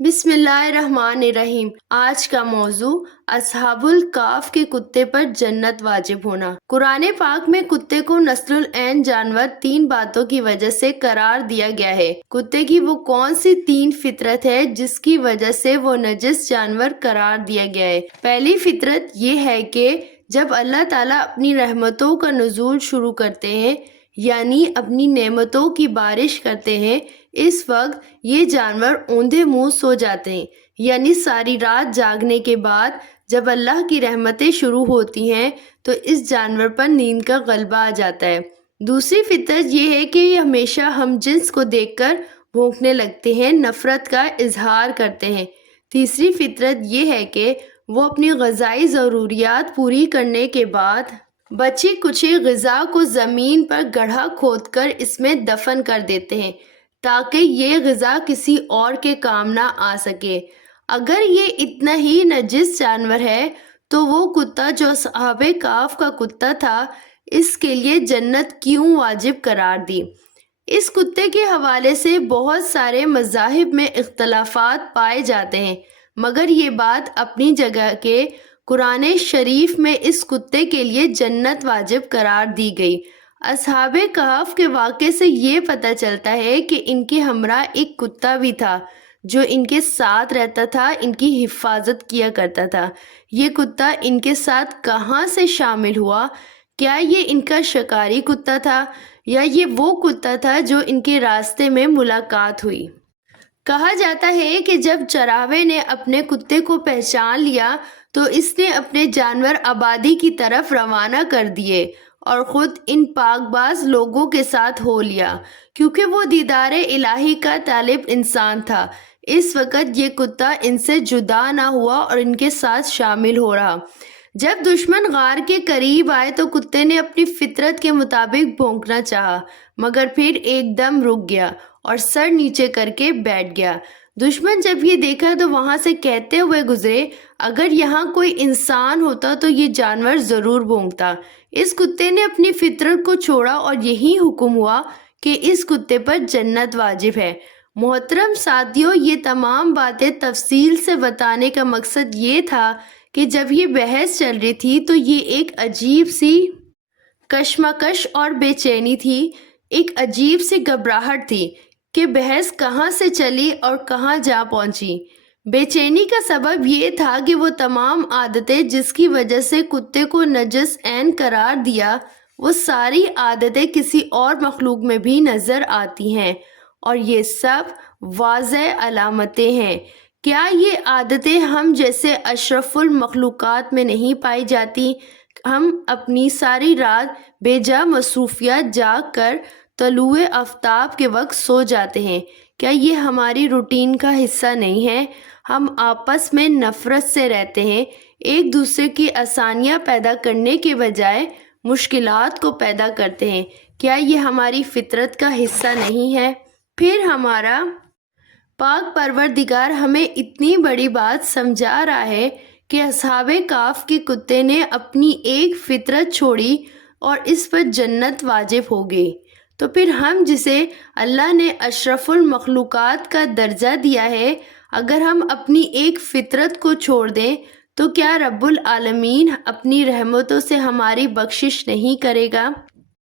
بسم اللہ الرحمن الرحیم۔ آج کا موضوع اصحاب الکاف کے کتے پر جنت واجب ہونا۔ قرآن پاک میں کتے کو نسل العین جانور 3 باتوں کی وجہ سے قرار دیا گیا ہے۔ کتے کی وہ کون سی 3 فطرت ہے جس کی وجہ سے وہ نجس جانور قرار دیا گیا ہے؟ پہلی فطرت یہ ہے کہ جب اللہ تعالیٰ اپنی رحمتوں کا نزول شروع کرتے ہیں، یعنی اپنی نعمتوں کی بارش کرتے ہیں، اس وقت یہ جانور اوندھے منہ سو جاتے ہیں، یعنی ساری رات جاگنے کے بعد جب اللہ کی رحمتیں شروع ہوتی ہیں تو اس جانور پر نیند کا غلبہ آ جاتا ہے۔ دوسری فطرت یہ ہے کہ یہ ہمیشہ ہم جنس کو دیکھ کر بھونکنے لگتے ہیں، نفرت کا اظہار کرتے ہیں۔ تیسری فطرت یہ ہے کہ وہ اپنی غذائی ضروریات پوری کرنے کے بعد بچی کچھی غذا کو زمین پر گڑھا کھود کر اس میں دفن کر دیتے ہیں تاکہ یہ غذا کسی اور کے کام نہ آ سکے۔ اگر یہ اتنا ہی نجس جانور ہے تو وہ کتا جو اصحاب کہف کا کتا تھا، اس کے لیے جنت کیوں واجب قرار دی؟ اس کتے کے حوالے سے بہت سارے مذاہب میں اختلافات پائے جاتے ہیں، مگر یہ بات اپنی جگہ کہ قرآن شریف میں اس کتے کے لیے جنت واجب قرار دی گئی۔ اصحاب کہف کے واقعے سے یہ پتہ چلتا ہے کہ ان کے ہمراہ ایک کتا بھی تھا جو ان کے ساتھ رہتا تھا، ان کی حفاظت کیا کرتا تھا۔ یہ کتا ان کے ساتھ کہاں سے شامل ہوا؟ کیا یہ ان کا شکاری کتا تھا یا یہ وہ کتا تھا جو ان کے راستے میں ملاقات ہوئی؟ کہا جاتا ہے کہ جب چراوے نے اپنے کتے کو پہچان لیا تو اس نے اپنے جانور آبادی کی طرف روانہ کر دیے اور خود ان پاک باز لوگوں کے ساتھ ہو لیا، کیونکہ وہ دیدار الہی کا طالب انسان تھا۔ اس وقت یہ کتا ان سے جدا نہ ہوا اور ان کے ساتھ شامل ہو رہا۔ جب دشمن غار کے قریب آئے تو کتے نے اپنی فطرت کے مطابق بھونکنا چاہا، مگر پھر ایک دم رک گیا اور سر نیچے کر کے بیٹھ گیا۔ دشمن جب یہ دیکھا تو وہاں سے کہتے ہوئے گزرے، اگر یہاں کوئی انسان ہوتا تو یہ جانور ضرور بھونکتا۔ اس کتے نے اپنی فطرت کو چھوڑا اور یہی حکم ہوا کہ اس کتے پر جنت واجب ہے۔ محترم ساتھیو، یہ تمام باتیں تفصیل سے بتانے کا مقصد یہ تھا کہ جب یہ بحث چل رہی تھی تو یہ ایک عجیب سی کشمکش اور بے چینی تھی، ایک عجیب سی گھبراہٹ تھی کہ بحث کہاں سے چلی اور کہاں جا پہنچی۔ بے چینی کا سبب یہ تھا کہ وہ تمام عادتیں جس کی وجہ سے کتے کو نجس عین قرار دیا، وہ ساری عادتیں کسی اور مخلوق میں بھی نظر آتی ہیں، اور یہ سب واضح علامتیں ہیں۔ کیا یہ عادتیں ہم جیسے اشرف المخلوقات میں نہیں پائی جاتی؟ ہم اپنی ساری رات بے جا مصروفیات جاگ کر طلوع آفتاب کے وقت سو جاتے ہیں، کیا یہ ہماری روٹین کا حصہ نہیں ہے؟ ہم آپس میں نفرت سے رہتے ہیں، ایک دوسرے کی آسانیاں پیدا کرنے کے بجائے مشکلات کو پیدا کرتے ہیں، کیا یہ ہماری فطرت کا حصہ نہیں ہے؟ پھر ہمارا پاک پروردگار ہمیں اتنی بڑی بات سمجھا رہا ہے کہ اصحاب کہف کے کتے نے اپنی ایک فطرت چھوڑی اور اس پر جنت واجب ہو گئی، تو پھر ہم جسے اللہ نے اشرف المخلوقات کا درجہ دیا ہے، اگر ہم اپنی ایک فطرت کو چھوڑ دیں تو کیا رب العالمین اپنی رحمتوں سے ہماری بخشش نہیں کرے گا؟